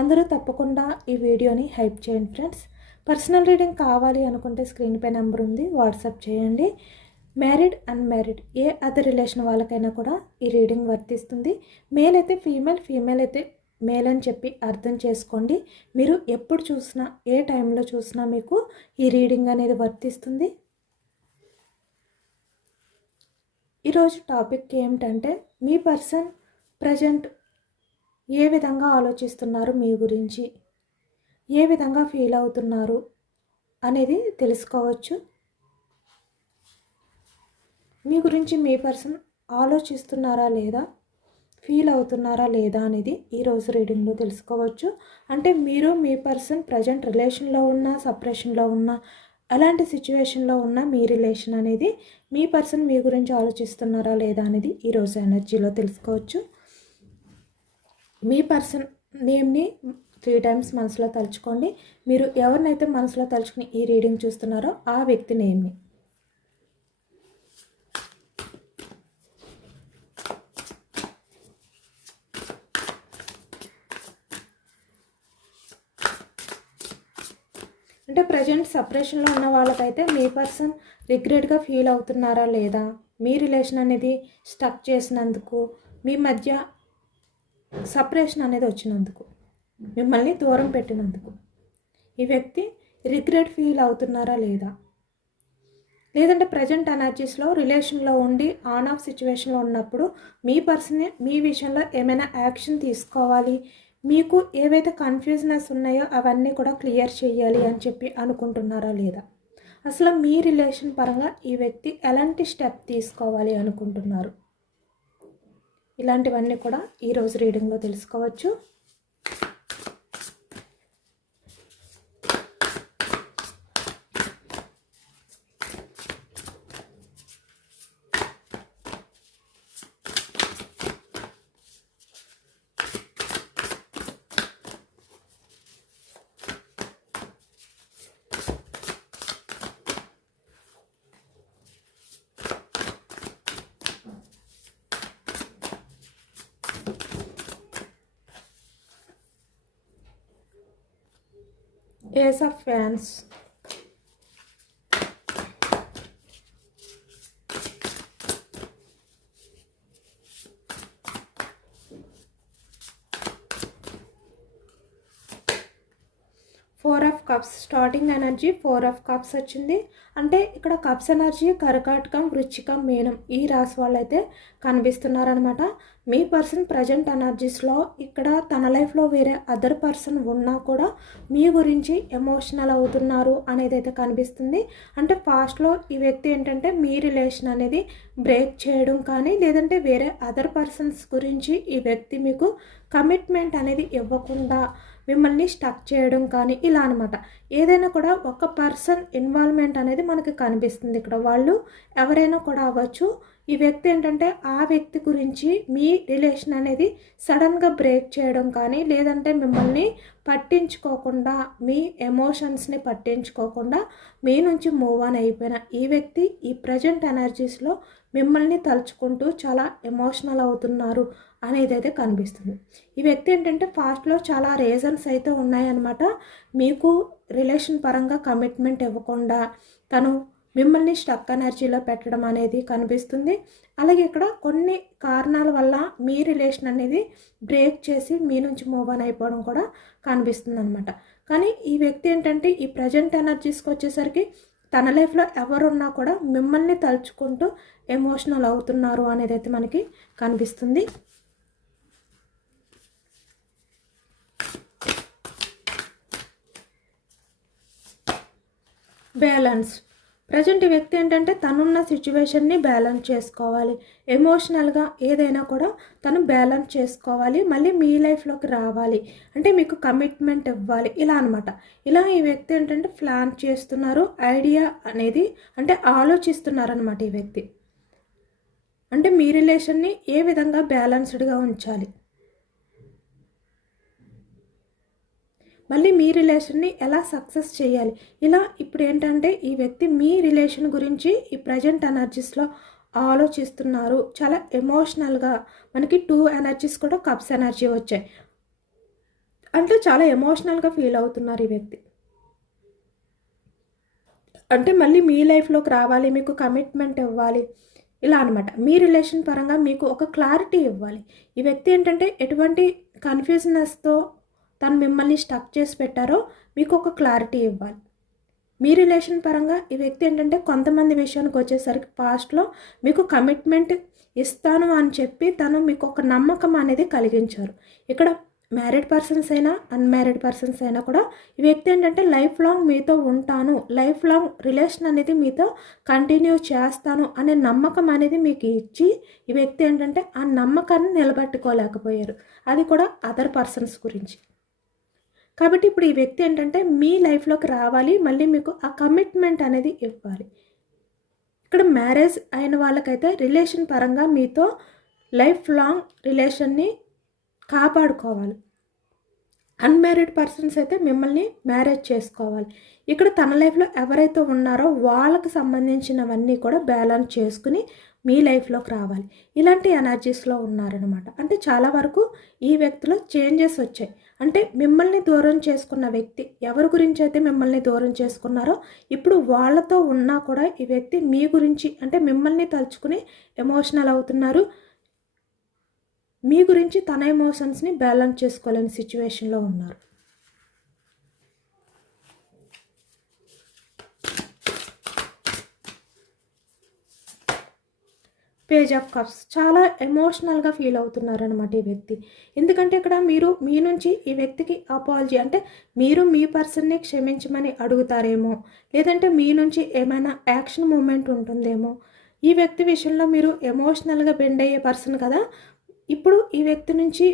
అందరూ తప్పకుండా ఈ వీడియోని హెల్ప్ చేయండి ఫ్రెండ్స్. పర్సనల్ రీడింగ్ కావాలి అనుకుంటే స్క్రీన్ పై నెంబర్ ఉంది వాట్సాప్ చేయండి. మ్యారీడ్ అన్మ్యారీడ్ ఏ అదర్ రిలేషన్ వాళ్ళకైనా కూడా ఈ రీడింగ్ వర్తిస్తుంది. మేల్ అయితే ఫీమేల్ ఫీమేల్ అయితే మేల్ అని చెప్పి అర్థం చేసుకోండి. మీరు ఎప్పుడు చూసినా ఏ టైంలో చూసినా మీకు ఈ రీడింగ్ అనేది వర్తిస్తుంది. ఈరోజు టాపిక్ ఏమిటంటే మీ పర్సన్ ప్రజెంట్ ఏ విధంగా ఆలోచిస్తున్నారు మీ గురించి? ఏ విధంగా ఫీల్ అవుతున్నారు? అనేది తెలుసుకోవచ్చు. మీ గురించి మీ పర్సన్ ఆలోచిస్తున్నారా లేదా? ఫీల్ అవుతున్నారా లేదా అనేది ఈరోజు రీడింగ్లో తెలుసుకోవచ్చు. అంటే మీరు మీ పర్సన్ ప్రజెంట్ రిలేషన్లో ఉన్న సపరేషన్లో ఉన్న ఎలాంటి సిచ్యువేషన్లో ఉన్న మీ రిలేషన్ అనేది మీ పర్సన్ మీ గురించి ఆలోచిస్తున్నారా లేదా అనేది ఈరోజు ఎనర్జీలో తెలుసుకోవచ్చు. మీ పర్సన్ నేమ్ని త్రీ టైమ్స్ మనసులో తలుచుకోండి. మీరు ఎవరినైతే మనసులో తలుచుకుని ఈ రీడింగ్ చూస్తున్నారో ఆ వ్యక్తి నేమ్ని. అంటే ప్రజెంట్ సపరేషన్లో ఉన్న వాళ్ళకైతే మీ పర్సన్ రిగ్రెట్గా ఫీల్ అవుతున్నారా లేదా? మీ రిలేషన్ అనేది స్టక్ చేసినందుకు మీ మధ్య సపరేషన్ అనేది వచ్చినందుకు మిమ్మల్ని దూరం పెట్టినందుకు. ఈ వ్యక్తి రిగ్రెట్ ఫీల్ అవుతున్నారా లేదా? లేదంటే ప్రజెంట్ ఎనర్జీస్లో రిలేషన్లో ఉండి ఆన్ ఆఫ్ సిచ్యువేషన్లో ఉన్నప్పుడు మీ పర్సన్ మీ విషయంలో ఏమైనా యాక్షన్ తీసుకోవాలి? మీకు ఏవైతే కన్ఫ్యూజనెస్ ఉన్నాయో అవన్నీ కూడా క్లియర్ చేయాలి అని చెప్పి అనుకుంటున్నారా లేదా? అసలు మీ రిలేషన్ పరంగా ఈ వ్యక్తి ఎలాంటి స్టెప్ తీసుకోవాలి అనుకుంటున్నారు? ఇలాంటివన్నీ కూడా ఈరోజు రీడింగ్లో తెలుసుకోవచ్చు. Ace of fans four of cups starting energy four of cups వచ్చింది. అంటే ఇక్కడ కప్స్ ఎనర్జీ కర్కాటకం వృచ్చికం మీనం ఈ రాశి వాళ్ళైతే కనిపిస్తున్నారనమాట మీ పర్సన్ ప్రజెంట్ ఎనర్జీస్లో ఇక్కడ తన లైఫ్లో వేరే అదర్ పర్సన్ ఉన్నా కూడా మీ గురించి ఎమోషనల్ అవుతున్నారు అనేది అయితే కనిపిస్తుంది. అంటే పాస్ట్లో ఈ వ్యక్తి ఏంటంటే మీ రిలేషన్ అనేది బ్రేక్ చేయడం కానీ లేదంటే వేరే అదర్ పర్సన్స్ గురించి ఈ వ్యక్తి మీకు కమిట్మెంట్ అనేది ఇవ్వకుండా మిమ్మల్ని స్టక్ చేయడం కానీ ఇలా అనమాట ఏదైనా కూడా ఒక పర్సన్ ఇన్వాల్వ్మెంట్ అనేది మనకి కనిపిస్తుంది. ఇక్కడ వాళ్ళు ఎవరైనా కూడా అవ్వచ్చు. ఈ వ్యక్తి ఏంటంటే ఆ వ్యక్తి గురించి మీ రిలేషన్ అనేది సడన్గా బ్రేక్ చేయడం కానీ లేదంటే మిమ్మల్ని పట్టించుకోకుండా మీ ఎమోషన్స్ని పట్టించుకోకుండా మీ నుంచి మూవ్ ఆన్ అయిపోయిన ఈ వ్యక్తి ఈ ప్రజెంట్ ఎనర్జీస్లో మిమ్మల్ని తలుచుకుంటూ చాలా ఎమోషనల్ అవుతున్నారు అనేది అయితే కనిపిస్తుంది. ఈ వ్యక్తి ఏంటంటే ఫాస్ట్లో చాలా రీజన్స్ అయితే ఉన్నాయన్నమాట. మీకు రిలేషన్ పరంగా కమిట్మెంట్ ఇవ్వకుండా తను మిమ్మల్ని స్టక్ ఎనర్జీలో పెట్టడం అనేది కనిపిస్తుంది. అలాగే ఇక్కడ కొన్ని కారణాల వల్ల మీ రిలేషన్ అనేది బ్రేక్ చేసి మీ నుంచి మూవ్ ఆన్ అయిపోవడం కూడా కనిపిస్తుంది అనమాట కానీ ఈ వ్యక్తి ఏంటంటే ఈ ప్రజెంట్ ఎనర్జీస్కి వచ్చేసరికి తన లైఫ్లో ఎవరున్నా కూడా మిమ్మల్ని తలుచుకుంటూ ఎమోషనల్ అవుతున్నారు అనేది అయితే మనకి కనిపిస్తుంది. బ్యాలెన్స్ ప్రజెంట్ ఈ వ్యక్తి ఏంటంటే తనున్న సిచ్యువేషన్ని బ్యాలెన్స్ చేసుకోవాలి. ఎమోషనల్గా ఏదైనా కూడా తను బ్యాలెన్స్ చేసుకోవాలి. మళ్ళీ మీ లైఫ్లోకి రావాలి. అంటే మీకు కమిట్మెంట్ ఇవ్వాలి. ఇలా అనమాట ఇలా ఈ వ్యక్తి ఏంటంటే ప్లాన్ చేస్తున్నారు. ఐడియా అనేది అంటే ఆలోచిస్తున్నారనమాట ఈ వ్యక్తి. అంటే మీ రిలేషన్ని ఏ విధంగా బ్యాలెన్స్డ్గా ఉంచాలి? మళ్ళీ మీ రిలేషన్ని ఎలా సక్సెస్ చేయాలి? ఇలా ఇప్పుడు ఏంటంటే ఈ వ్యక్తి మీ రిలేషన్ గురించి ఈ ప్రజెంట్ ఎనర్జీస్లో ఆలోచిస్తున్నారు. చాలా ఎమోషనల్గా మనకి టూ ఎనర్జీస్ కూడా కప్స్ ఎనర్జీ వచ్చాయి. అంటే చాలా ఎమోషనల్గా ఫీల్ అవుతున్నారు ఈ వ్యక్తి. అంటే మళ్ళీ మీ లైఫ్లోకి రావాలి మీకు కమిట్మెంట్ ఇవ్వాలి ఇలా అనమాట మీ రిలేషన్ పరంగా మీకు ఒక క్లారిటీ ఇవ్వాలి. ఈ వ్యక్తి ఏంటంటే ఎటువంటి కన్ఫ్యూజనెస్తో తను మిమ్మల్ని స్టక్ చేసి పెట్టారో మీకు ఒక క్లారిటీ ఇవ్వాలి. మీ రిలేషన్ పరంగా ఈ వ్యక్తి ఏంటంటే కొంతమంది విషయానికి వచ్చేసరికి పాస్ట్లో మీకు కమిట్మెంట్ ఇస్తాను అని చెప్పి తను మీకు ఒక నమ్మకం అనేది కలిగించారు. ఇక్కడ మ్యారీడ్ పర్సన్స్ అయినా అన్మ్యారీడ్ పర్సన్స్ అయినా కూడా ఈ వ్యక్తి ఏంటంటే లైఫ్ లాంగ్ మీతో ఉంటాను లైఫ్ లాంగ్ రిలేషన్ అనేది మీతో కంటిన్యూ చేస్తాను అనే నమ్మకం అనేది మీకు ఇచ్చి ఈ వ్యక్తి ఏంటంటే ఆ నమ్మకాన్ని నిలబెట్టుకోలేకపోయారు. అది కూడా అదర్ పర్సన్స్ గురించి. కాబట్టి ఇప్పుడు ఈ వ్యక్తి ఏంటంటే మీ లైఫ్లోకి రావాలి మళ్ళీ మీకు ఆ కమిట్మెంట్ అనేది ఇవ్వాలి. ఇక్కడ మ్యారేజ్ అయిన వాళ్ళకైతే రిలేషన్ పరంగా మీతో లైఫ్ లాంగ్ రిలేషన్ని కాపాడుకోవాలి. అన్మ్యారీడ్ పర్సన్స్ అయితే మిమ్మల్ని మ్యారేజ్ చేసుకోవాలి. ఇక్కడ తన లైఫ్లో ఎవరైతే ఉన్నారో వాళ్ళకి సంబంధించినవన్నీ కూడా బ్యాలెన్స్ చేసుకుని మీ లైఫ్లోకి రావాలి. ఇలాంటి ఎనర్జీస్లో ఉన్నారనమాట అంటే చాలా వరకు ఈ వ్యక్తిలో చేంజెస్ వచ్చాయి. అంటే మిమ్మల్ని దూరం చేసుకున్న వ్యక్తి ఎవరి గురించి అయితే మిమ్మల్ని దూరం చేసుకున్నారో ఇప్పుడు వాళ్ళతో ఉన్నా కూడా ఈ వ్యక్తి మీ గురించి అంటే మిమ్మల్ని తలుచుకుని ఎమోషనల్ అవుతున్నారు. మీ గురించి తన ఎమోషన్స్ని బ్యాలెన్స్ చేసుకోలేని సిచ్యువేషన్లో ఉన్నారు. Page of cups. చాలా ఎమోషనల్గా ఫీల్ అవుతున్నారనమాట ఈ వ్యక్తి. ఎందుకంటే ఇక్కడ మీరు మీ నుంచి ఈ వ్యక్తికి అపాలజీ అంటే మీరు మీ పర్సన్ని క్షమించమని అడుగుతారేమో లేదంటే మీ నుంచి ఏమైనా యాక్షన్ మూమెంట్ ఉంటుందేమో. ఈ వ్యక్తి విషయంలో మీరు ఎమోషనల్గా బెండ్ అయ్యే పర్సన్ కదా. ఇప్పుడు ఈ వ్యక్తి నుంచి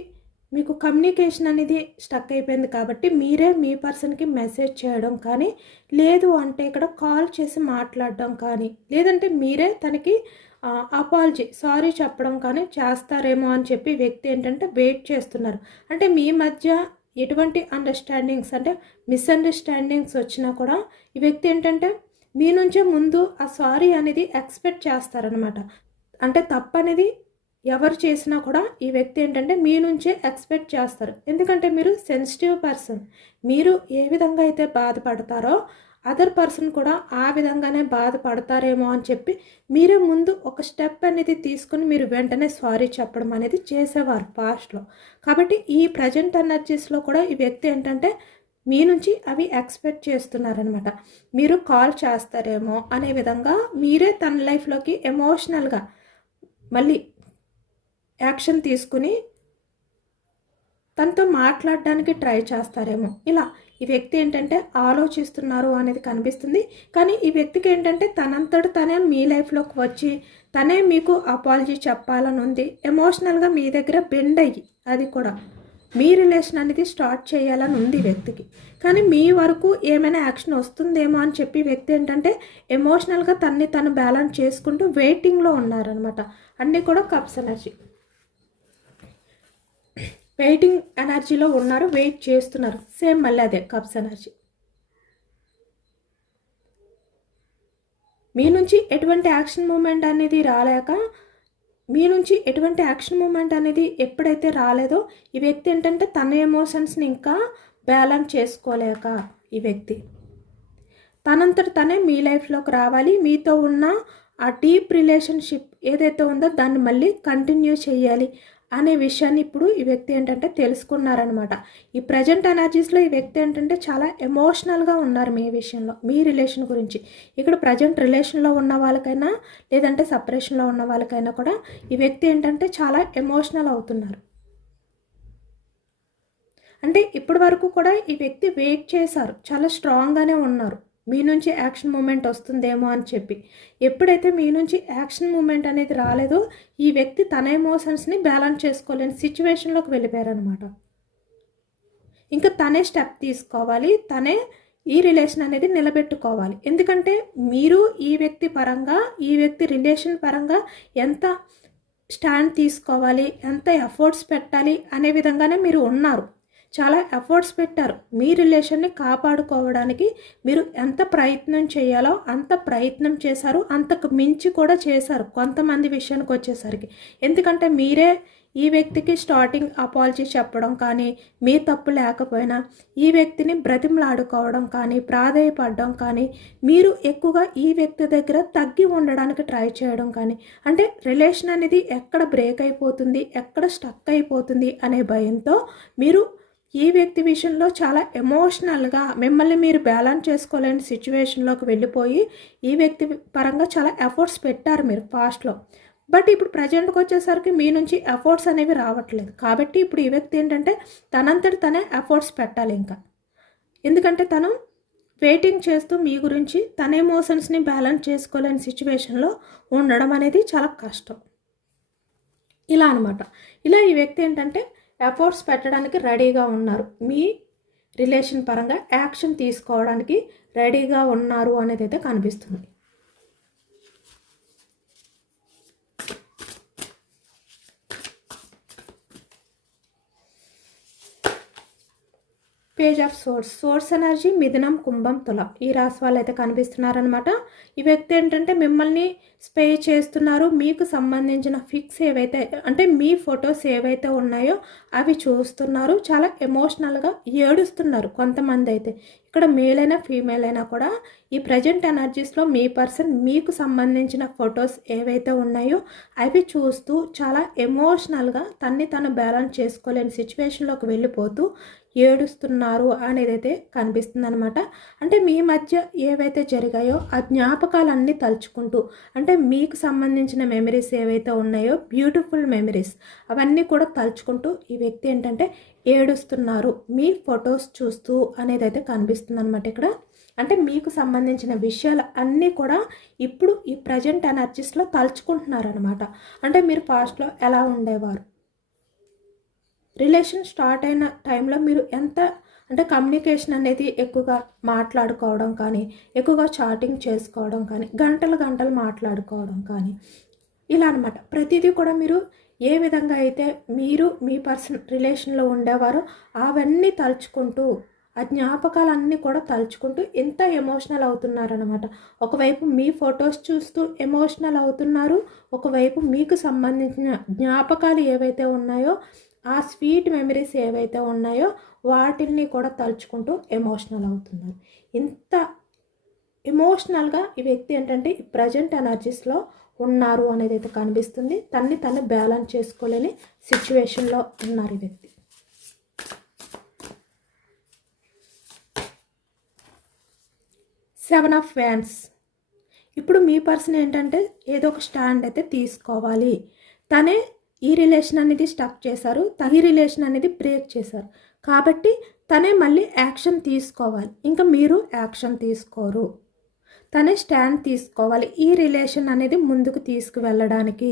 మీకు కమ్యూనికేషన్ అనేది స్టక్ అయిపోయింది కాబట్టి మీరే మీ పర్సన్కి మెసేజ్ చేయడం కానీ లేదు అంటే ఇక్కడ కాల్ చేసి మాట్లాడడం కానీ లేదంటే మీరే తనకి అపాలజీ సారీ చెప్పడం కానీ చేస్తారేమో అని చెప్పి వ్యక్తి ఏంటంటే వెయిట్ చేస్తున్నారు. అంటే మీ మధ్య ఎటువంటి అండర్స్టాండింగ్స్ అంటే మిస్అండర్స్టాండింగ్స్ వచ్చినా కూడా ఈ వ్యక్తి ఏంటంటే మీ నుంచే ముందు ఆ సారీ అనేది ఎక్స్పెక్ట్ చేస్తారనమాట అంటే తప్పనేది ఎవరు చేసినా కూడా ఈ వ్యక్తి ఏంటంటే మీ నుంచే ఎక్స్పెక్ట్ చేస్తారు. ఎందుకంటే మీరు సెన్సిటివ్ పర్సన్ మీరు ఏ విధంగా అయితే బాధపడతారో అదర్ పర్సన్ కూడా ఆ విధంగానే బాధపడతారేమో అని చెప్పి మీరే ముందు ఒక స్టెప్ అనేది తీసుకుని మీరు వెంటనే సారీ చెప్పడం అనేది చేసేవారు పాస్ట్లో. కాబట్టి ఈ ప్రజెంట్ ఎనర్జీస్లో కూడా ఈ వ్యక్తి ఏంటంటే మీ నుంచి అవి ఎక్స్పెక్ట్ చేస్తున్నారనమాట. మీరు కాల్ చేస్తారేమో అనే విధంగా మీరే తన లైఫ్లోకి ఎమోషనల్గా మళ్ళీ యాక్షన్ తీసుకుని తనతో మాట్లాడడానికి ట్రై చేస్తారేమో. ఇలా ఈ వ్యక్తి ఏంటంటే ఆలోచిస్తున్నారు అనేది కనిపిస్తుంది. కానీ ఈ వ్యక్తికి ఏంటంటే తనంతట తనే మీ లైఫ్లోకి వచ్చి తనే మీకు అపాలజీ చెప్పాలని ఉంది. ఎమోషనల్గా మీ దగ్గర బెండ్ అయ్యి అది కూడా మీ రిలేషన్ అనేది స్టార్ట్ చేయాలని ఉంది వ్యక్తికి. కానీ మీ వరకు ఏమైనా యాక్షన్ వస్తుందేమో అని చెప్పి వ్యక్తి ఏంటంటే ఎమోషనల్గా తన్ని తను బ్యాలెన్స్ చేసుకుంటూ వెయిటింగ్లో ఉన్నారనమాట అన్నీ కూడా కప్స్ ఎనర్జీ వెయిటింగ్ ఎనర్జీలో ఉన్నారు వెయిట్ చేస్తున్నారు. సేమ్ మళ్ళీ అదే కప్స్ ఎనర్జీ మీ నుంచి ఎటువంటి యాక్షన్ మూమెంట్ అనేది రాలేక మీ నుంచి ఎటువంటి యాక్షన్ మూమెంట్ అనేది ఎప్పుడైతే రాలేదో ఈ వ్యక్తి ఏంటంటే తన ఎమోషన్స్ని ఇంకా బ్యాలెన్స్ చేసుకోలేక ఈ వ్యక్తి. తనంతట తనే మీ లైఫ్లోకి రావాలి మీతో ఉన్న ఆ డీప్ రిలేషన్షిప్ ఏదైతే ఉందో దాన్ని మళ్ళీ కంటిన్యూ చేయాలి. అనే విషయాన్ని ఇప్పుడు ఈ వ్యక్తి ఏంటంటే తెలుసుకున్నారనమాట. ఈ ప్రజెంట్ ఎనర్జీస్లో ఈ వ్యక్తి ఏంటంటే చాలా ఎమోషనల్గా ఉన్నారు మీ విషయంలో మీ రిలేషన్ గురించి. ఇక్కడ ప్రజెంట్ రిలేషన్లో ఉన్న వాళ్ళకైనా లేదంటే సపరేషన్లో ఉన్న వాళ్ళకైనా కూడా ఈ వ్యక్తి ఏంటంటే చాలా ఎమోషనల్ అవుతున్నారు. అంటే ఇప్పటి వరకు కూడా ఈ వ్యక్తి వెయిట్ చేశారు చాలా స్ట్రాంగ్గానే ఉన్నారు. మీ నుంచి యాక్షన్ మూమెంట్ వస్తుందేమో అని చెప్పి. ఎప్పుడైతే మీ నుంచి యాక్షన్ మూమెంట్ అనేది రాలేదో ఈ వ్యక్తి తన ఎమోషన్స్ని బ్యాలెన్స్ చేసుకోలేని సిచ్యువేషన్లోకి వెళ్ళిపోయారనమాట ఇంకా తనే స్టెప్ తీసుకోవాలి తనే ఈ రిలేషన్ అనేది నిలబెట్టుకోవాలి. ఎందుకంటే మీరు ఈ వ్యక్తి పరంగా ఈ వ్యక్తి రిలేషన్ పరంగా ఎంత స్టాండ్ తీసుకోవాలి ఎంత ఎఫర్ట్స్ పెట్టాలి అనే విధంగానే మీరు ఉన్నారు. చాలా ఎఫర్ట్స్ పెట్టారు. మీ రిలేషన్ని కాపాడుకోవడానికి మీరు ఎంత ప్రయత్నం చేయాలో అంత ప్రయత్నం చేశారు. అంతకు మించి కూడా చేశారు కొంతమంది విషయానికి వచ్చేసరికి. ఎందుకంటే మీరే ఈ వ్యక్తికి స్టార్టింగ్ అపాలజీ చెప్పడం కానీ మీ తప్పు లేకపోయినా ఈ వ్యక్తిని బ్రతిమలాడుకోవడం కానీ ప్రాధాయపడడం కానీ మీరు ఎక్కువగా ఈ వ్యక్తి దగ్గర తగ్గి ఉండడానికి ట్రై చేయడం కానీ అంటే రిలేషన్ అనేది ఎక్కడ బ్రేక్ అయిపోతుంది ఎక్కడ స్టక్ అయిపోతుంది అనే భయంతో మీరు ఈ వ్యక్తి విషయంలో చాలా ఎమోషనల్గా మిమ్మల్ని మీరు బ్యాలెన్స్ చేసుకోలేని సిచ్యువేషన్లోకి వెళ్ళిపోయి ఈ వ్యక్తి పరంగా చాలా ఎఫర్ట్స్ పెట్టారు మీరు పాస్ట్లో. బట్ ఇప్పుడు ప్రజెంట్కి వచ్చేసరికి మీ నుంచి ఎఫర్ట్స్ అనేవి రావట్లేదు. కాబట్టి ఇప్పుడు ఈ వ్యక్తి ఏంటంటే తనంతటి తనే ఎఫర్ట్స్ పెట్టాలి ఇంకా. ఎందుకంటే తను వెయిటింగ్ చేస్తూ మీ గురించి తన ఎమోషన్స్ని బ్యాలెన్స్ చేసుకోలేని సిచ్యువేషన్లో ఉండడం అనేది చాలా కష్టం. ఇలా అనమాట ఇలా ఈ వ్యక్తి ఏంటంటే ఎఫర్ట్స్ పెట్టడానికి రెడీగా ఉన్నారు. మీ రిలేషన్ పరంగా యాక్షన్ తీసుకోవడానికి రెడీగా ఉన్నారు అనేది అయితే కనిపిస్తుంది. Page of swords swords energy మిథునం కుంభం తుల. ఈ రాశి వాళ్ళు అయితే కనిపిస్తున్నారనమాట ఈ వ్యక్తి ఏంటంటే మిమ్మల్ని స్పే చేస్తున్నారు. మీకు సంబంధించిన ఫిక్స్ ఏవైతే అంటే మీ ఫొటోస్ ఏవైతే ఉన్నాయో అవి చూస్తున్నారు. చాలా ఎమోషనల్గా ఏడుస్తున్నారు కొంతమంది అయితే. ఇక్కడ మేల్ అయినా ఫీమేల్ అయినా కూడా ఈ ప్రజెంట్ ఎనర్జీస్లో మీ పర్సన్ మీకు సంబంధించిన ఫొటోస్ ఏవైతే ఉన్నాయో అవి చూస్తూ చాలా ఎమోషనల్గా తన్ని తను బ్యాలెన్స్ చేసుకోలేని సిచ్యువేషన్లోకి వెళ్ళిపోతూ ఏడుస్తున్నారు అనేది అయితే కనిపిస్తుంది అనమాట అంటే మీ మధ్య ఏవైతే జరిగాయో ఆ జ్ఞాపకాలన్నీ తలుచుకుంటూ అంటే మీకు సంబంధించిన మెమరీస్ ఏవైతే ఉన్నాయో బ్యూటిఫుల్ మెమరీస్ అవన్నీ కూడా తలుచుకుంటూ ఈ వ్యక్తి ఏంటంటే ఏడుస్తున్నారు. మీ ఫొటోస్ చూస్తూ అనేది అయితే కనిపిస్తుంది అనమాట ఇక్కడ. అంటే మీకు సంబంధించిన విషయాలు అన్నీ కూడా ఇప్పుడు ఈ ప్రజెంట్ ఎనర్జీస్లో తలుచుకుంటున్నారు అనమాట అంటే మీరు పాస్ట్లో ఎలా ఉండేవారు? రిలేషన్ స్టార్ట్ అయిన టైంలో మీరు ఎంత అంటే కమ్యూనికేషన్ అనేది ఎక్కువగా మాట్లాడుకోవడం కానీ ఎక్కువగా చాటింగ్ చేసుకోవడం కానీ గంటలు గంటలు మాట్లాడుకోవడం కానీ ఇలా అనమాట ప్రతిదీ కూడా మీరు ఏ విధంగా అయితే మీరు మీ పర్సన్ రిలేషన్లో ఉండేవారో అవన్నీ తలుచుకుంటూ ఆ జ్ఞాపకాలన్నీ కూడా తలుచుకుంటూ ఎంత ఎమోషనల్ అవుతున్నారనమాట ఒకవైపు మీ ఫొటోస్ చూస్తూ ఎమోషనల్ అవుతున్నారు ఒకవైపు మీకు సంబంధించిన జ్ఞాపకాలు ఏవైతే ఉన్నాయో ఆ స్వీట్ మెమరీస్ ఏవైతే ఉన్నాయో వాటిని కూడా తలుచుకుంటూ ఎమోషనల్ అవుతున్నారు. ఇంత ఎమోషనల్గా ఈ వ్యక్తి ఏంటంటే ఈ ప్రజెంట్ ఎనర్జీస్లో ఉన్నారు అనేది అయితే కనిపిస్తుంది. తన్ని తను బ్యాలెన్స్ చేసుకోలేని సిచ్యువేషన్లో ఉన్నారు ఈ వ్యక్తి. సెవెన్ ఆఫ్ ఫ్యాన్స్ ఇప్పుడు మీ పర్సన్ ఏంటంటే ఏదో ఒక స్టాండ్ అయితే తీసుకోవాలి. తనే ఈ రిలేషన్ అనేది స్టక్ చేశారు. ఈ రిలేషన్ అనేది బ్రేక్ చేశారు. కాబట్టి తనే మళ్ళీ యాక్షన్ తీసుకోవాలి. ఇంకా మీరు యాక్షన్ తీసుకోరు. తనే స్టాండ్ తీసుకోవాలి. ఈ రిలేషన్ అనేది ముందుకు తీసుకువెళ్ళడానికి.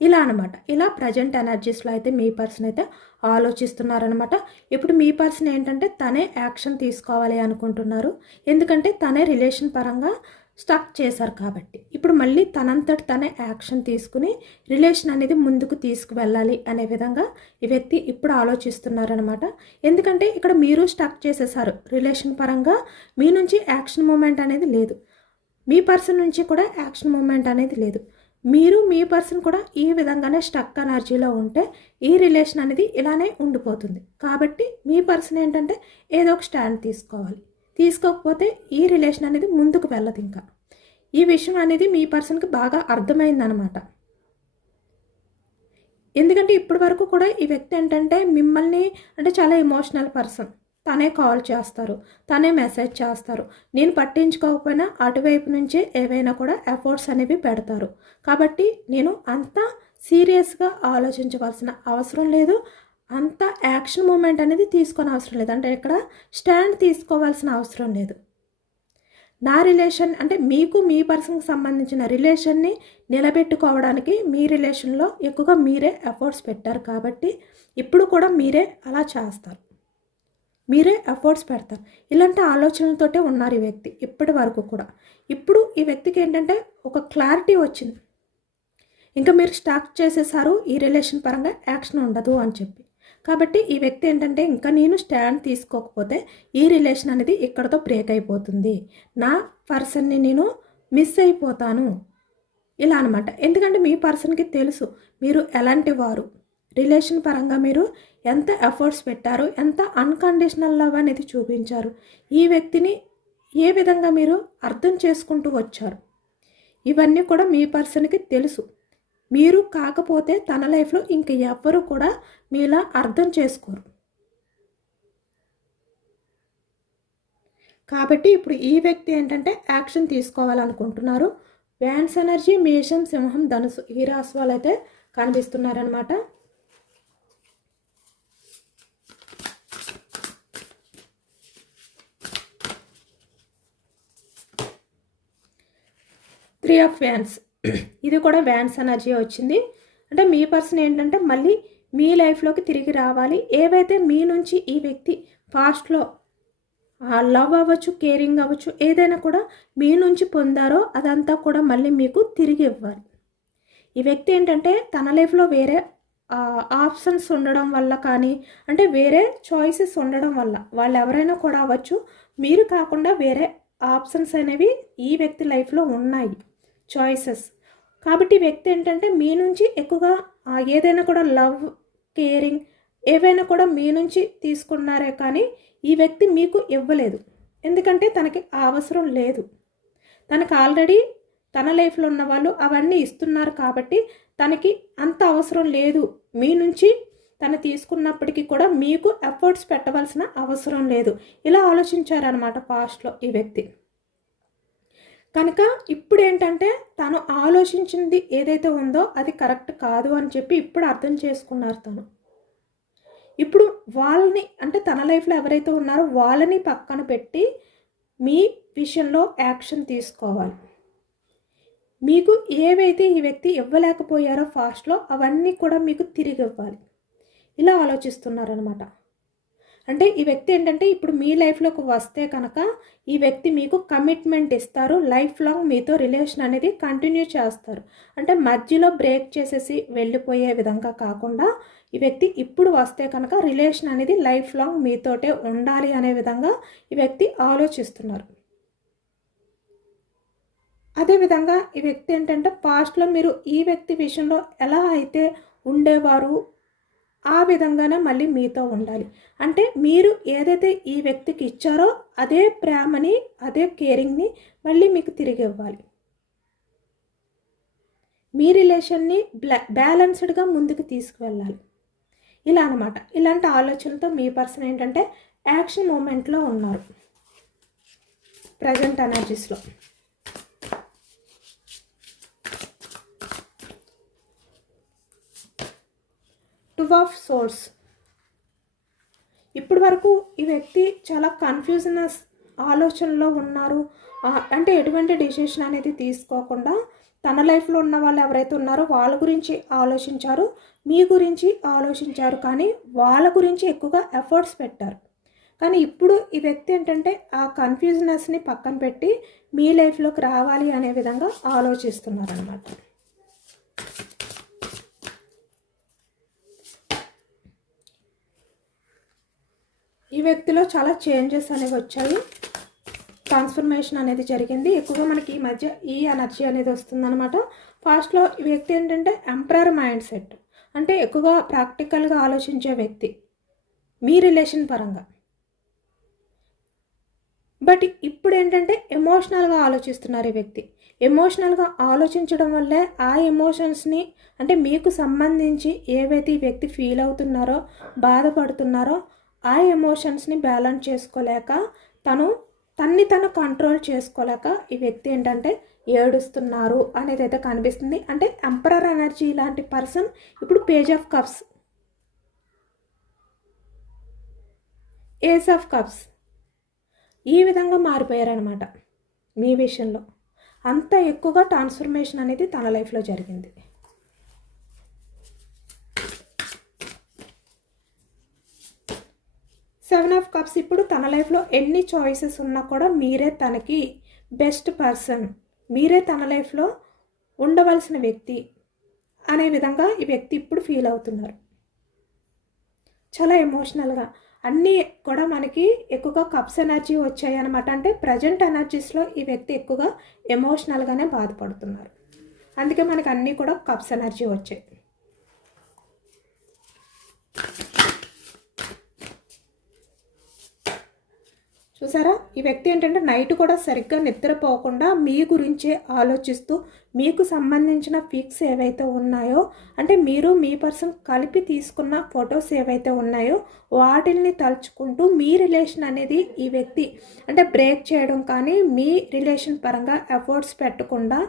ఇలా అనమాట ఇలా ప్రజెంట్ ఎనర్జీస్లో అయితే మీ పర్సన్ అయితే ఆలోచిస్తున్నారనమాట ఇప్పుడు మీ పర్సన్ ఏంటంటే తనే యాక్షన్ తీసుకోవాలి అనుకుంటున్నారు. ఎందుకంటే తనే రిలేషన్ పరంగా స్టక్ చేశారు కాబట్టి. ఇప్పుడు మళ్ళీ తనంతటి తనే యాక్షన్ తీసుకుని రిలేషన్ అనేది ముందుకు తీసుకువెళ్ళాలి అనే విధంగా ఈ వ్యక్తి ఇప్పుడు ఆలోచిస్తున్నారనమాట ఎందుకంటే ఇక్కడ మీరు స్టక్ చేసేసారు రిలేషన్ పరంగా మీ నుంచి యాక్షన్ మూమెంట్ అనేది లేదు. మీ పర్సన్ నుంచి కూడా యాక్షన్ మూమెంట్ అనేది లేదు. మీరు మీ పర్సన్ కూడా ఈ విధంగానే స్టక్ ఎనర్జీలో ఉంటే ఈ రిలేషన్ అనేది ఇలానే ఉండిపోతుంది. కాబట్టి మీ పర్సన్ ఏంటంటే ఏదో ఒక స్టాండ్ తీసుకోవాలి. తీసుకోకపోతే ఈ రిలేషన్ అనేది ముందుకు వెళ్ళదు ఇంకా. ఈ విషయం అనేది మీ పర్సన్కి బాగా అర్థమైందనమాట ఎందుకంటే ఇప్పటి వరకు కూడా ఈ వ్యక్తి ఏంటంటే మిమ్మల్ని అంటే చాలా ఎమోషనల్ పర్సన్ తనే కాల్ చేస్తారు తనే మెసేజ్ చేస్తారు. నేను పట్టించుకోకపోయినా అటువైపు నుంచి ఏవైనా కూడా ఎఫర్ట్స్ అనేవి పెడతారు. కాబట్టి నేను అంత సీరియస్గా ఆలోచించవలసిన అవసరం లేదు. అంత యాక్షన్ మూమెంట్ అనేది తీసుకొని అవసరం లేదు. అంటే ఇక్కడ స్టాండ్ తీసుకోవాల్సిన అవసరం లేదు. నా రిలేషన్ అంటే మీకు మీ పర్సన్కి సంబంధించిన రిలేషన్ని నిలబెట్టుకోవడానికి మీ రిలేషన్లో ఎక్కువగా మీరే ఎఫర్ట్స్ పెట్టారు కాబట్టి ఇప్పుడు కూడా మీరే అలా చేస్తారు. మీరే ఎఫర్ట్స్ పెడతారు. ఇలాంటి ఆలోచనలతోటే ఉన్నారు ఈ వ్యక్తి ఇప్పటి వరకు కూడా. ఇప్పుడు ఈ వ్యక్తికి ఏంటంటే ఒక క్లారిటీ వచ్చింది. ఇంకా మీరు స్టార్ట్ చేసేసారు ఈ రిలేషన్ పరంగా యాక్షన్ ఉండదు అని చెప్పి. కాబట్టి ఈ వ్యక్తి ఏంటంటే ఇంకా నేను స్టాండ్ తీసుకోకపోతే ఈ రిలేషన్ అనేది ఇక్కడతో బ్రేక్ అయిపోతుంది. నా పర్సన్ని నేను మిస్ అయిపోతాను. ఇలా అనమాట ఎందుకంటే మీ పర్సన్కి తెలుసు మీరు ఎలాంటి వారు. రిలేషన్ పరంగా మీరు ఎంత ఎఫర్ట్స్ పెట్టారు ఎంత అన్కండిషనల్ లవ్ అనేది చూపించారు. ఈ వ్యక్తిని ఏ విధంగా మీరు అర్థం చేసుకుంటూ వచ్చారు. ఇవన్నీ కూడా మీ పర్సన్కి తెలుసు. మీరు కాకపోతే తన లైఫ్లో ఇంక ఎవ్వరు కూడా మీలా అర్థం చేసుకోరు. కాబట్టి ఇప్పుడు ఈ వ్యక్తి ఏంటంటే యాక్షన్ తీసుకోవాలనుకుంటున్నారు. వ్యాన్స్ ఎనర్జీ మేషం సింహం ధనుసు ఈ రాశి వాళ్ళైతే కనిపిస్తున్నారనమాట త్రీ ఆఫ్ వ్యాన్స్ ఇది కూడా వ్యాన్స్ ఎనర్జీ వచ్చింది. అంటే మీ పర్సన్ ఏంటంటే మళ్ళీ మీ లైఫ్లోకి తిరిగి రావాలి. ఏవైతే మీ నుంచి ఈ వ్యక్తి ఫాస్ట్లో లవ్ అవ్వచ్చు కేరింగ్ అవ్వచ్చు ఏదైనా కూడా మీ నుంచి పొందారో అదంతా కూడా మళ్ళీ మీకు తిరిగి ఇవ్వాలి. ఈ వ్యక్తి ఏంటంటే తన లైఫ్లో వేరే ఆప్షన్స్ ఉండడం వల్ల కానీ అంటే వేరే చాయిసెస్ ఉండడం వల్ల వాళ్ళు ఎవరైనా కూడా అవ్వచ్చు. మీరు కాకుండా వేరే ఆప్షన్స్ అనేవి ఈ వ్యక్తి లైఫ్లో ఉన్నాయి. చాయిసెస్ కాబట్టి వ్యక్తి ఏంటంటే మీ నుంచి ఎక్కువగా ఏదైనా కూడా లవ్ కేరింగ్ ఏవైనా కూడా మీ నుంచి తీసుకున్నారే కానీ ఈ వ్యక్తి మీకు ఇవ్వలేదు. ఎందుకంటే తనకి ఆ అవసరం లేదు. తనకు ఆల్రెడీ తన లైఫ్లో ఉన్న వాళ్ళు అవన్నీ ఇస్తున్నారు కాబట్టి తనకి అంత అవసరం లేదు. మీ నుంచి తను తీసుకున్నప్పటికీ కూడా మీకు ఎఫర్ట్స్ పెట్టవలసిన అవసరం లేదు. ఇలా ఆలోచించారనమాట పాస్ట్లో ఈ వ్యక్తి. కనుక ఇప్పుడు ఏంటంటే తను ఆలోచించింది ఏదైతే ఉందో అది కరెక్ట్ కాదు అని చెప్పి ఇప్పుడు అర్థం చేసుకున్నారు తను. ఇప్పుడు వాళ్ళని అంటే తన లైఫ్లో ఎవరైతే ఉన్నారో వాళ్ళని పక్కన పెట్టి మీ విషయంలో యాక్షన్ తీసుకోవాలి. మీకు ఏవైతే ఈ వ్యక్తి ఇవ్వలేకపోయారో ఫాస్ట్లో అవన్నీ కూడా మీకు తిరిగి ఇవ్వాలి. ఇలా ఆలోచిస్తున్నారనమాట అంటే ఈ వ్యక్తి ఏంటంటే ఇప్పుడు మీ లైఫ్లోకి వస్తే కనుక ఈ వ్యక్తి మీకు కమిట్మెంట్ ఇస్తారు లైఫ్ లాంగ్ మీతో రిలేషన్ అనేది కంటిన్యూ చేస్తారు. అంటే మధ్యలో బ్రేక్ చేసేసి వెళ్ళిపోయే విధంగా కాకుండా ఈ వ్యక్తి ఇప్పుడు వస్తే కనుక రిలేషన్ అనేది లైఫ్ లాంగ్ మీతోటే ఉండాలి అనే విధంగా ఈ వ్యక్తి ఆలోచిస్తున్నారు. అదేవిధంగా ఈ వ్యక్తి ఏంటంటే పాస్ట్లో మీరు ఈ వ్యక్తి విషయంలో ఎలా అయితే ఉండేవారు ఆ విధంగానే మళ్ళీ మీతో ఉండాలి. అంటే మీరు ఏదైతే ఈ వ్యక్తికి ఇచ్చారో అదే ప్రేమని అదే కేరింగ్ని మళ్ళీ మీకు తిరిగి ఇవ్వాలి. మీ రిలేషన్ని బ్యాలెన్స్డ్గా ముందుకు తీసుకువెళ్ళాలి. ఇలా అనమాట ఇలాంటి ఆలోచనతో మీ పర్సన్ ఏంటంటే యాక్షన్ మూమెంట్లో ఉన్నారు. ప్రజెంట్ ఎనర్జీస్లో. టూ ఆఫ్ సోర్స్ ఇప్పటి వరకు ఈ వ్యక్తి చాలా కన్ఫ్యూజనస్ ఆలోచనలో ఉన్నారు. అంటే ఎటువంటి డిసిషన్ అనేది తీసుకోకుండా తన లైఫ్లో ఉన్న వాళ్ళు ఎవరైతే ఉన్నారో వాళ్ళ గురించి ఆలోచించారు మీ గురించి ఆలోచించారు కానీ వాళ్ళ గురించి ఎక్కువగా ఎఫర్ట్స్ పెట్టారు. కానీ ఇప్పుడు ఈ వ్యక్తి ఏంటంటే ఆ కన్ఫ్యూజనెస్ని పక్కన పెట్టి మీ లైఫ్లోకి రావాలి అనే విధంగా ఆలోచిస్తున్నారు ఈ వ్యక్తిలో చాలా చేంజెస్ అనేవి వచ్చాయి. ట్రాన్స్ఫర్మేషన్ అనేది జరిగింది. ఎక్కువగా మనకి ఈ మధ్య ఈ ఎనర్జీ అనేది వస్తుందన్నమాట. ఫాస్ట్లో ఈ వ్యక్తి ఏంటంటే ఎంప్రయర్ మైండ్ సెట్ అంటే ఎక్కువగా ప్రాక్టికల్గా ఆలోచించే వ్యక్తి. మీ రిలేషన్ పరంగా. బట్ ఇప్పుడు ఏంటంటే ఎమోషనల్గా ఆలోచిస్తున్నారు ఈ వ్యక్తి. ఎమోషనల్గా ఆలోచించడం వల్లే ఆ ఎమోషన్స్ని అంటే మీకు సంబంధించి ఏవైతే ఈ వ్యక్తి ఫీల్ అవుతున్నారో బాధపడుతున్నారో ఆ ఎమోషన్స్ని బ్యాలెన్స్ చేసుకోలేక తను తన్ని తను కంట్రోల్ చేసుకోలేక ఈ వ్యక్తి ఏంటంటే ఏడుస్తున్నారు అనేది అయితే కనిపిస్తుంది. అంటే ఎంపరర్ ఎనర్జీ లాంటి పర్సన్ ఇప్పుడు page of cups ace of cups ఈ విధంగా మారిపోయారనమాట మీ విషయంలో. అంత ఎక్కువగా ట్రాన్స్ఫర్మేషన్ అనేది తన లైఫ్లో జరిగింది. సెవెన్ ఆఫ్ కప్స్ ఇప్పుడు తన లైఫ్లో ఎన్ని చాయిసెస్ ఉన్నా కూడా మీరే తనకి బెస్ట్ పర్సన్ మీరే తన లైఫ్లో ఉండవలసిన వ్యక్తి అనే విధంగా ఈ వ్యక్తి ఇప్పుడు ఫీల్ అవుతున్నారు. చాలా ఎమోషనల్గా అన్నీ కూడా మనకి ఎక్కువగా కప్స్ ఎనర్జీ వచ్చాయి అనమాట అంటే ప్రజెంట్ ఎనర్జీస్లో ఈ వ్యక్తి ఎక్కువగా ఎమోషనల్గానే బాధపడుతున్నారు. అందుకే మనకి అన్నీ కూడా కప్స్ ఎనర్జీ వచ్చాయి. చూసారా? ఈ వ్యక్తి ఏంటంటే నైట్ కూడా సరిగ్గా నిద్రపోకుండా మీ గురించే ఆలోచిస్తూ మీకు సంబంధించిన పిక్స్ ఏవైతే ఉన్నాయో అంటే మీరు మీ పర్సన్ కలిపి తీసుకున్న ఫొటోస్ ఏవైతే ఉన్నాయో వాటిల్ని తలుచుకుంటూ మీ రిలేషన్ అనేది ఈ వ్యక్తి అంటే బ్రేక్ చేయడం కానీ మీ రిలేషన్ పరంగా ఎఫర్ట్స్ పెట్టకుండా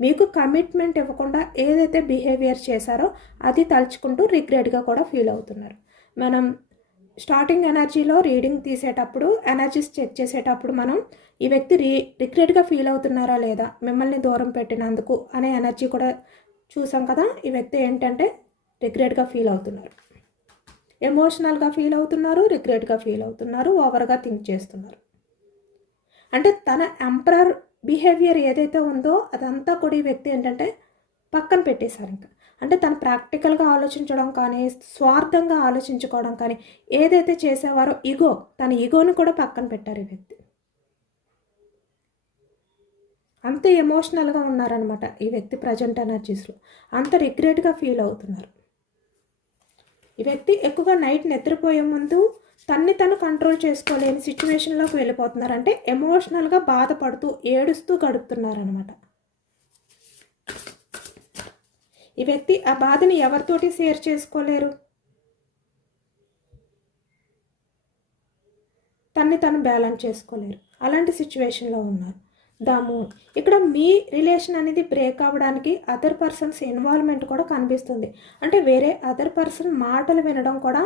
మీకు కమిట్మెంట్ ఇవ్వకుండా ఏదైతే బిహేవియర్ చేశారో అది తలుచుకుంటూ రిగ్రెట్గా కూడా ఫీల్ అవుతున్నారు. మనం స్టార్టింగ్ ఎనర్జీలో రీడింగ్ తీసేటప్పుడు ఎనర్జీస్ చెక్ చేసేటప్పుడు మనం ఈ వ్యక్తి రీ రిగ్రెట్గా ఫీల్ అవుతున్నారా లేదా మిమ్మల్ని దూరం పెట్టినందుకు అనే ఎనర్జీ కూడా చూసాం కదా ఈ వ్యక్తి ఏంటంటే రిగ్రెట్గా ఫీల్ అవుతున్నారు. ఎమోషనల్గా ఫీల్ అవుతున్నారు రిగ్రెట్గా ఫీల్ అవుతున్నారు ఓవర్గా థింక్ చేస్తున్నారు. అంటే తన ఎంపరర్ బిహేవియర్ ఏదైతే ఉందో అదంతా కూడా ఈ వ్యక్తి ఏంటంటే పక్కన పెట్టేశారు ఇంకా. అంటే తను ప్రాక్టికల్గా ఆలోచించడం కానీ స్వార్థంగా ఆలోచించుకోవడం కానీ ఏదైతే చేసేవారో ఈగో తన ఈగోని కూడా పక్కన పెట్టారు ఈ వ్యక్తి. అంత ఎమోషనల్గా ఉన్నారనమాట ఈ వ్యక్తి ప్రజెంట్ ఎనర్జీస్లో. అంత రిగ్రెట్గా ఫీల్ అవుతున్నారు. ఈ వ్యక్తి ఎక్కువగా నైట్ నిద్రపోయే ముందు తన్ని తను కంట్రోల్ చేసుకోలేని సిచ్యువేషన్లోకి వెళ్ళిపోతున్నారు. అంటే ఎమోషనల్గా బాధపడుతూ ఏడుస్తూ గడుపుతున్నారనమాట ఈ వ్యక్తి ఆ బాధని ఎవరితోటి షేర్ చేసుకోలేరు? తన్ని తను బ్యాలెన్స్ చేసుకోలేరు. అలాంటి సిచ్యువేషన్లో ఉన్నారు. దాము ఇక్కడ మీ రిలేషన్ అనేది బ్రేక్ అవ్వడానికి అదర్ పర్సన్స్ ఇన్వాల్వ్మెంట్ కూడా కనిపిస్తుంది. అంటే వేరే అదర్ పర్సన్ మాటలు వినడం కూడా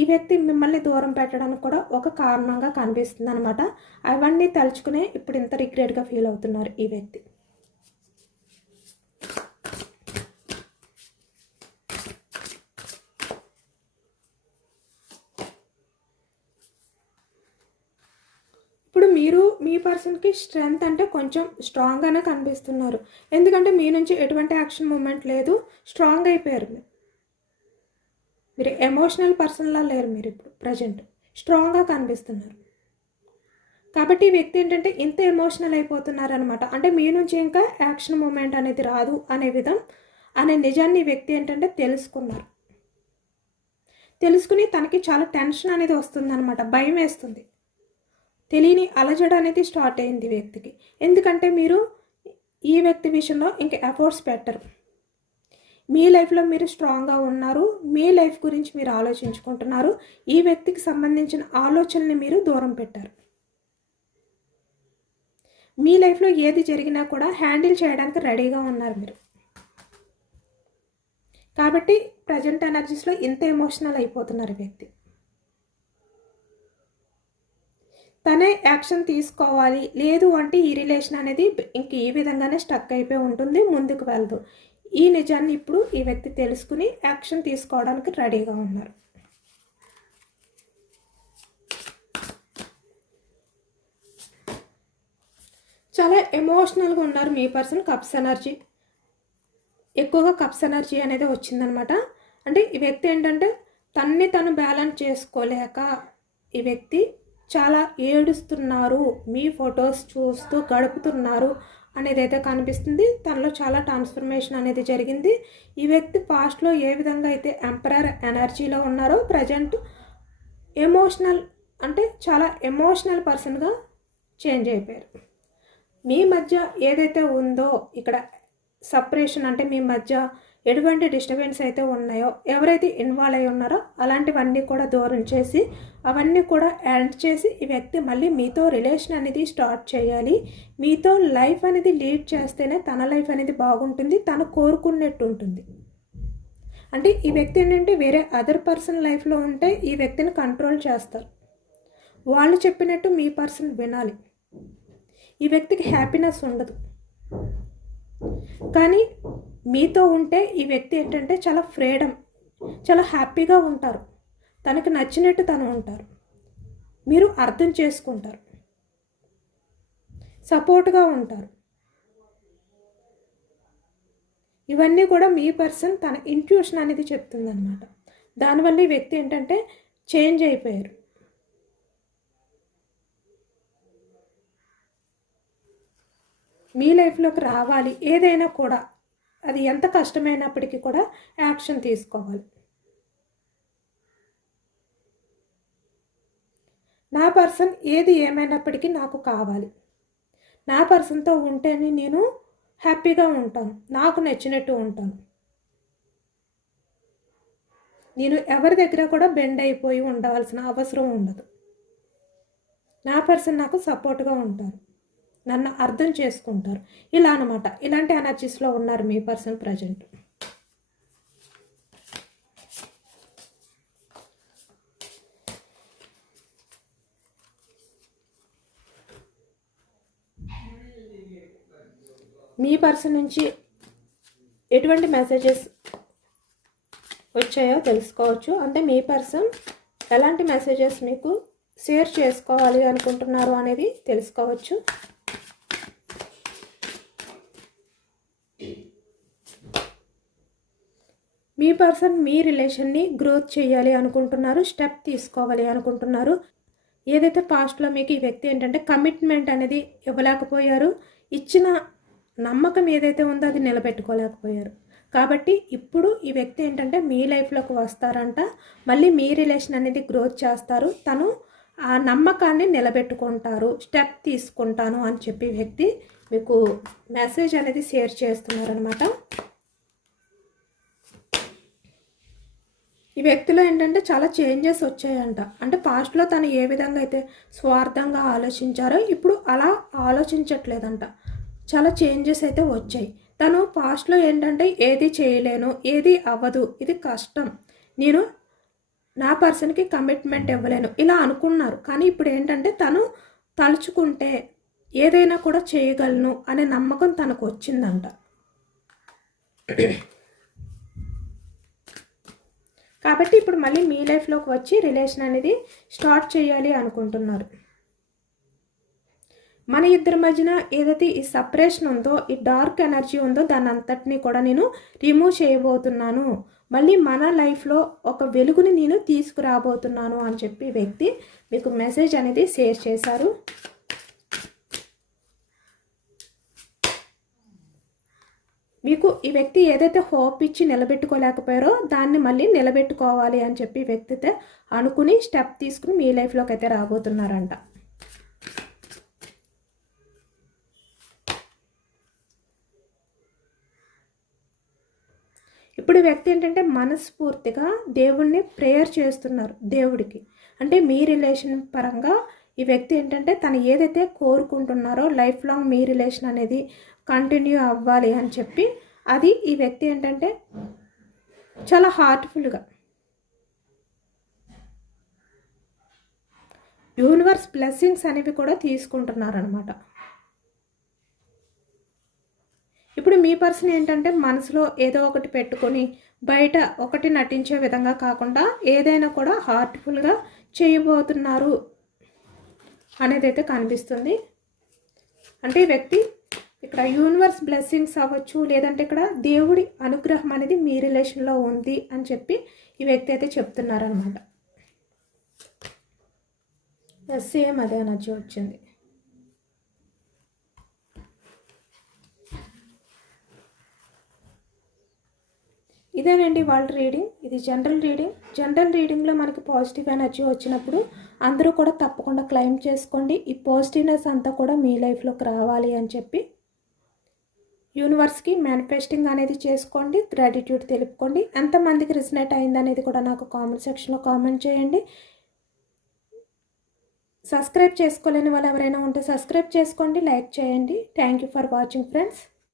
ఈ వ్యక్తి మిమ్మల్ని దూరం పెట్టడానికి కూడా ఒక కారణంగా కనిపిస్తుంది అనమాట అవన్నీ తలుచుకునే ఇప్పుడు ఇంత రిగ్రెట్గా ఫీల్ అవుతున్నారు ఈ వ్యక్తి ఇప్పుడు మీరు మీ పర్సన్కి స్ట్రెంగ్త్ అంటే కొంచెం స్ట్రాంగ్గానే కనిపిస్తున్నారు. ఎందుకంటే మీ నుంచి ఎటువంటి యాక్షన్ మూమెంట్ లేదు స్ట్రాంగ్ అయిపోయారు మీరు. మీరు ఎమోషనల్ పర్సన్లా లేరు మీరు ఇప్పుడు ప్రజెంట్. స్ట్రాంగ్గా కనిపిస్తున్నారు. కాబట్టి ఈ వ్యక్తి ఏంటంటే ఇంత ఎమోషనల్ అయిపోతున్నారు అనమాట అంటే మీ నుంచి ఇంకా యాక్షన్ మూమెంట్ అనేది రాదు అనే విధం అనే నిజాన్ని వ్యక్తి ఏంటంటే తెలుసుకున్నారు. తెలుసుకుని తనకి చాలా టెన్షన్ అనేది వస్తుంది అనమాట భయం వేస్తుంది. తెలియని అలజడ అనేది స్టార్ట్ అయింది వ్యక్తికి. ఎందుకంటే మీరు ఈ వ్యక్తి విషయంలో ఇంకా ఎఫర్ట్స్ పెట్టరు. మీ లైఫ్లో మీరు స్ట్రాంగ్గా ఉన్నారు. మీ లైఫ్ గురించి మీరు ఆలోచించుకుంటున్నారు. ఈ వ్యక్తికి సంబంధించిన ఆలోచనని మీరు దూరం పెట్టారు. మీ లైఫ్లో ఏది జరిగినా కూడా హ్యాండిల్ చేయడానికి రెడీగా ఉన్నారు మీరు. కాబట్టి ప్రజెంట్ ఎనర్జీస్లో ఇంత ఎమోషనల్ అయిపోతున్నారు వ్యక్తి. తనే యాక్షన్ తీసుకోవాలి. లేదు అంటే ఈ రిలేషన్ అనేది ఇంక ఈ విధంగానే స్టక్ అయిపోయి ఉంటుంది ముందుకు వెళ్దు. ఈ నిజాన్ని ఇప్పుడు ఈ వ్యక్తి తెలుసుకుని యాక్షన్ తీసుకోవడానికి రెడీగా ఉన్నారు. చాలా ఎమోషనల్గా ఉన్నారు మీ పర్సన్ కప్స్ ఎనర్జీ. ఎక్కువగా కప్స్ ఎనర్జీ అనేది వచ్చిందనమాట. అంటే ఈ వ్యక్తి ఏంటంటే తన్ని తను బ్యాలెన్స్ చేసుకోలేక ఈ వ్యక్తి చాలా ఏడుస్తున్నారు. మీ ఫొటోస్ చూస్తూ గడుపుతున్నారు అనేది అయితే కనిపిస్తుంది. తనలో చాలా ట్రాన్స్ఫర్మేషన్ అనేది జరిగింది. ఈ వ్యక్తి పాస్ట్లో ఏ విధంగా అయితే ఎంపరర్ ఎనర్జీలో ఉన్నారో ప్రజెంట్ ఎమోషనల్ అంటే చాలా ఎమోషనల్ పర్సన్గా చేంజ్ అయిపోయారు. మీ మధ్య ఏదైతే ఉందో ఇక్కడ సపరేషన్ అంటే మీ మధ్య ఎటువంటి డిస్టర్బెన్స్ అయితే ఉన్నాయో ఎవరైతే ఇన్వాల్వ్ అయి ఉన్నారో అలాంటివన్నీ కూడా దూరం చేసి అవన్నీ కూడా యాడ్ చేసి ఈ వ్యక్తి మళ్ళీ మీతో రిలేషన్ అనేది స్టార్ట్ చేయాలి. మీతో లైఫ్ అనేది లీడ్ చేస్తేనే తన లైఫ్ అనేది బాగుంటుంది తను కోరుకున్నట్టు ఉంటుంది. అంటే ఈ వ్యక్తి ఏంటంటే వేరే అదర్ పర్సన్ లైఫ్లో ఉంటే ఈ వ్యక్తిని కంట్రోల్ చేస్తారు. వాళ్ళు చెప్పినట్టు మీ పర్సన్ వినాలి. ఈ వ్యక్తికి హ్యాపీనెస్ ఉండదు. కానీ మీతో ఉంటే ఈ వ్యక్తి ఏంటంటే చాలా ఫ్రీడమ్ చాలా హ్యాపీగా ఉంటారు. తనకి నచ్చినట్టు తను ఉంటారు. మీరు అర్థం చేసుకుంటారు. సపోర్ట్గా ఉంటారు. ఇవన్నీ కూడా మీ పర్సన్ తన ఇంట్యూషన్ అనేది చెప్తుందన్నమాట. దానివల్ల ఈ వ్యక్తి ఏంటంటే చేంజ్ అయిపోయారు. మీ లైఫ్లోకి రావాలి ఏదైనా కూడా అది ఎంత కష్టమైనప్పటికీ కూడా యాక్షన్ తీసుకోవాలి. నా పర్సన్ ఏది ఏమైనప్పటికీ నాకు కావాలి. నా పర్సన్తో ఉంటేనే నేను హ్యాపీగా ఉంటాను. నాకు నచ్చినట్టు ఉంటాను. నేను ఎవరి దగ్గర కూడా బెండ్ అయిపోయి ఉండవలసిన అవసరం ఉండదు. నా పర్సన్ నాకు సపోర్ట్గా ఉంటారు. నన్ను అర్థం చేసుకుంటారు. ఇలా అనమాట ఇలాంటి ఎనర్జీస్లో ఉన్నారు మీ పర్సన్ ప్రజెంట్ మీ పర్సన్ నుంచి ఎటువంటి మెసేజెస్ వచ్చాయో తెలుసుకోవచ్చు. అంటే మీ పర్సన్ ఎలాంటి మెసేజెస్ మీకు షేర్ చేసుకోవాలి అనుకుంటున్నారు అనేది తెలుసుకోవచ్చు. పర్సన్ మీ రిలేషన్ని గ్రోత్ చేయాలి అనుకుంటున్నారు స్టెప్ తీసుకోవాలి అనుకుంటున్నారు. ఏదైతే పాస్ట్లో మీకు ఈ వ్యక్తి ఏంటంటే కమిట్మెంట్ అనేది ఇవ్వలేకపోయారు ఇచ్చిన నమ్మకం ఏదైతే ఉందో అది నిలబెట్టుకోలేకపోయారు. కాబట్టి ఇప్పుడు ఈ వ్యక్తి ఏంటంటే మీ లైఫ్లోకి వస్తారంట మళ్ళీ మీ రిలేషన్ అనేది గ్రోత్ చేస్తారు. తను ఆ నమ్మకాన్ని నిలబెట్టుకుంటారు స్టెప్ తీసుకుంటాను అని చెప్పి వ్యక్తి మీకు మెసేజ్ అనేది షేర్ చేస్తున్నారనమాట వ్యక్తిలో ఏంటంటే చాలా చేంజెస్ వచ్చాయంట. అంటే పాస్ట్లో తను ఏ విధంగా అయితే స్వార్థంగా ఆలోచించారో ఇప్పుడు అలా ఆలోచించట్లేదంట. చాలా చేంజెస్ అయితే వచ్చాయి. తను పాస్ట్లో ఏంటంటే ఏది చేయలేను ఏది అవ్వదు ఇది కష్టం. నేను నా పర్సన్కి కమిట్మెంట్ ఇవ్వలేను ఇలా అనుకున్నారు. కానీ ఇప్పుడు ఏంటంటే తను తలుచుకుంటే ఏదైనా కూడా చేయగలను అనే నమ్మకం తనకు వచ్చిందంట. కాబట్టి ఇప్పుడు మళ్ళీ మీ లైఫ్లోకి వచ్చి రిలేషన్ అనేది స్టార్ట్ చేయాలి అనుకుంటున్నారు. మన ఇద్దరి మధ్యన ఏదైతే ఈ సపరేషన్ ఉందో ఈ డార్క్ ఎనర్జీ ఉందో దాని అంతటినీ కూడా నేను రిమూవ్ చేయబోతున్నాను. మళ్ళీ మన లైఫ్లో ఒక వెలుగుని నేను తీసుకురాబోతున్నాను అని చెప్పి వ్యక్తి మీకు మెసేజ్ అనేది షేర్ చేశారు మీకు ఈ వ్యక్తి ఏదైతే హోప్ ఇచ్చి నిలబెట్టుకోలేకపోయారో దాన్ని మళ్ళీ నిలబెట్టుకోవాలి అని చెప్పి వ్యక్తితే అనుకుని స్టెప్ తీసుకుని మీ లైఫ్లోకి అయితే రాబోతున్నారంట. ఇప్పుడు వ్యక్తి ఏంటంటే మనస్ఫూర్తిగా దేవుణ్ణి ప్రేయర్ చేస్తున్నారు దేవుడికి. అంటే మీ రిలేషన్ పరంగా ఈ వ్యక్తి ఏంటంటే తను ఏదైతే కోరుకుంటున్నారో లైఫ్ లాంగ్ మీ రిలేషన్ అనేది కంటిన్యూ అవ్వాలి అని చెప్పి అది ఈ వ్యక్తి ఏంటంటే చాలా హార్ట్ఫుల్గా యూనివర్స్ బ్లెస్సింగ్స్ అనేవి కూడా తీసుకుంటున్నారనమాట ఇప్పుడు మీ పర్సన్ ఏంటంటే మనసులో ఏదో ఒకటి పెట్టుకొని బయట ఒకటి నటించే విధంగా కాకుండా ఏదైనా కూడా హార్ట్ఫుల్గా చేయబోతున్నారు అనేది అయితే కనిపిస్తుంది. అంటే ఈ వ్యక్తి ఇక్కడ యూనివర్స్ బ్లెస్సింగ్స్ అవ్వచ్చు లేదంటే ఇక్కడ దేవుడి అనుగ్రహం అనేది మీ రిలేషన్లో ఉంది అని చెప్పి ఈ వ్యక్తి అయితే చెప్తున్నారనమాట సేమ్ అదే ఎనర్జీ వచ్చింది. ఇదేనండి వాళ్ళ రీడింగ్ ఇది జనరల్ రీడింగ్ జనరల్ రీడింగ్లో మనకి పాజిటివ్ ఎనర్జీ వచ్చినప్పుడు అందరూ కూడా తప్పకుండా క్లైమ్ చేసుకోండి. ఈ పాజిటివ్నెస్ అంతా కూడా మీ లైఫ్లోకి రావాలి అని చెప్పి యూనివర్స్కి మేనిఫెస్టింగ్ అనేది చేసుకోండి గ్రాటిట్యూడ్ తెలుపుకోండి. ఎంతమందికి రిజనేట్ అయింది అనేది కూడా నాకు కామెంట్ సెక్షన్లో కామెంట్ చేయండి. సబ్స్క్రైబ్ చేసుకోలేని వాళ్ళు ఎవరైనా ఉంటే సబ్స్క్రైబ్ చేసుకోండి లైక్ చేయండి. Thank you for watching friends